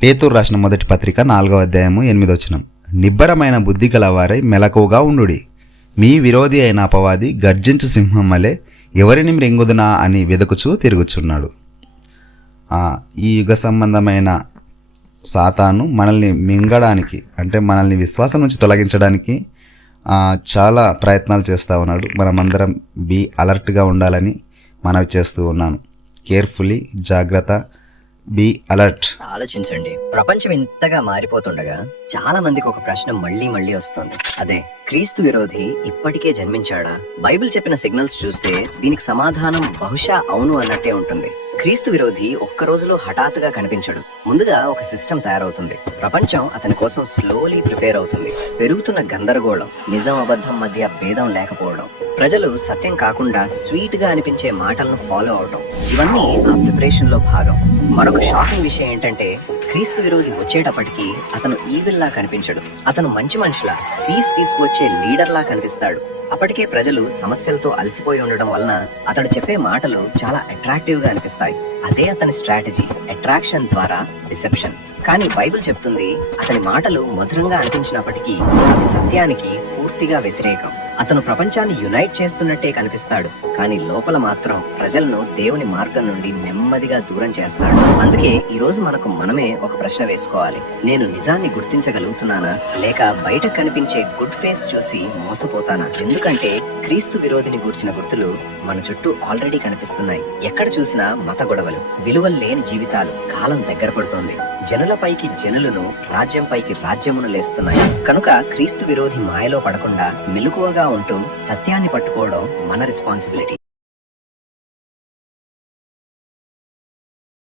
పేతురు రాసిన మొదటి పత్రిక 4వ అధ్యాయము 8వ వచనం. నిబ్బరమైన బుద్ధి గలవారై మెలకువగా ఉండుడి. మీ విరోధి అయిన అపవాది గర్జించు సింహం వలె ఎవరిని మృంగుదునా అని వెదుకుచూ తిరుగుచున్నాడు. ఈ యుగ సంబంధమైన సాతాను మనల్ని మింగడానికి, అంటే మనల్ని విశ్వాసం నుంచి తొలగించడానికి చాలా ప్రయత్నాలు చేస్తూ ఉన్నాడు. మనమందరం బీ అలర్ట్గా ఉండాలని మనవి చేస్తూ ఉన్నాను. కేర్ఫుల్లీ, జాగ్రత్త, బీ అలర్ట్. ఆలోచించండి, ప్రపంచం ఇంతగా మారిపోతుండగా చాలా మందికి ఒక ప్రశ్న మళ్ళీ మళ్ళీ వస్తుంది. అదే, క్రీస్తు విరోధి ఇప్పటికే జన్మించాడా? బైబిల్ చెప్పిన సిగ్నల్స్ చూస్తే దీనికి సమాధానం బహుశా అవును అన్నట్టే ఉంటుంది. క్రీస్తు విరోధి ఒక్క రోజులో హఠాత్తుగా కనిపించడు. ముందుగా ఒక సిస్టమ్ తయారవుతుంది. ప్రపంచం అతని కోసం స్లోలీ ప్రిపేర్ అవుతుంది. పెరుగుతున్న గందరగోళం, నిజం అబద్ధం మధ్య భేదం లేకపోవడం, ప్రజలు సత్యం కాకుండా స్వీట్ గా అనిపించే మాటలను ఫాలో అవడం, ఇవన్నీ ఆ ప్రిపరేషన్ లో భాగం. మరొక షాకింగ్ విషయం ఏంటంటే, క్రీస్తు విరోధి వచ్చేటప్పటికి అతను ఈవిల్ లా కనిపించడు. అతను మంచి మనిషిలా, పీస్ తీసుకువచ్చే లీడర్ లా కనిపిస్తాడు. అప్పటికే ప్రజలు సమస్యలతో అలసిపోయి ఉండడం వలన అతడు చెప్పే మాటలు చాలా అట్రాక్టివ్ గా అనిపిస్తాయి. అదే అతని స్ట్రాటజీ, అట్రాక్షన్ ద్వారా డిసెప్షన్. కానీ బైబిల్ చెప్తుంది, అతని మాటలు మధురంగా అనిపించినప్పటికీ అది సత్యానికి పూర్తిగా వ్యతిరేకం. అతను ప్రపంచాన్ని యునైట్ చేస్తున్నట్టే కనిపిస్తాడు, కానీ లోపల మాత్రం ప్రజలను దేవుని మార్గం నుండి నెమ్మదిగా దూరం చేస్తాడు. అందుకే ఈ రోజు మనమే ఒక ప్రశ్న వేసుకోవాలి. నేను నిజాన్ని గుర్తించగలుగుతున్నానా, లేక బయట కనిపించే గుడ్ ఫేస్ చూసి మోసపోతానా? ఎందుకంటే క్రీస్తు విరోధిని గూర్చిన గుర్తులు మన చుట్టూ ఆల్రెడీ కనిపిస్తున్నాయి. ఎక్కడ చూసినా మత గొడవలు, విలువలు లేని జీవితాలు. కాలం దగ్గర పడుతోంది. జనులపైకి జనులను, రాజ్యంపైకి రాజ్యమును లేస్తున్నాయి. కనుక క్రీస్తు విరోధి మాయలో పడకుండా మెలకువగా ఉంటూ సత్యాన్ని పట్టుకోవడం మన రెస్పాన్సిబిలిటీ.